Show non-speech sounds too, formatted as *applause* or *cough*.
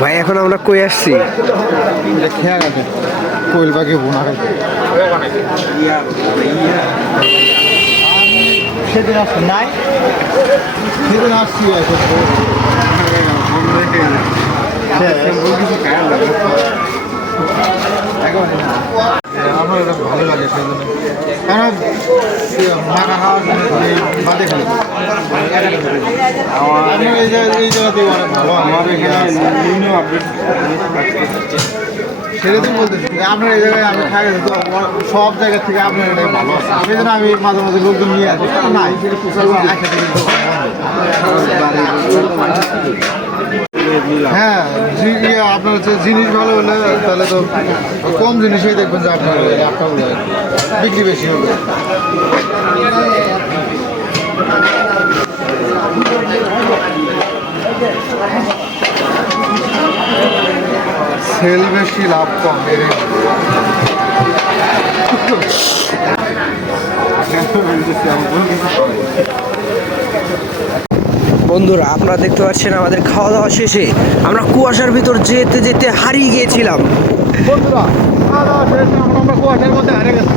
ভাই এখন আমরা কই আসছি? কোয়েল পাখি বোনা সেদিন আসছি নাই। সেদিন আসছি ভালো লাগে সেজন্য কারণ মাখা খাওয়ার জন্য বাদে খালি। আমার এই এই অনেক ভালো আমার সেটা তো বলতেছি যে আপনার এই জায়গায় আমি খাই তো সব জায়গা থেকে আপনার এটা ভালো আছে। সেই জন্য আমি মাঝে মাঝে লোকজন নিয়ে আসি। নাই ইয়ে আপনার হচ্ছে জিনিস ভালো হলে তাহলে তো কম জিনিসই দেখবেন যে আপনার লাভটা বিক্রি বেশি হবে। সেল বেশি, লাভ কম এর *laughs* বন্ধুরা, আপনারা দেখতে পাচ্ছেন আমাদের খাওয়া দাওয়া শেষে আমরা কুয়াশার ভিতর যেতে যেতে হারিয়ে গিয়েছিলাম। বন্ধুরা খাওয়া দাওয়া শেষে আমরা কুয়াশার মধ্যে হারিয়ে গেছি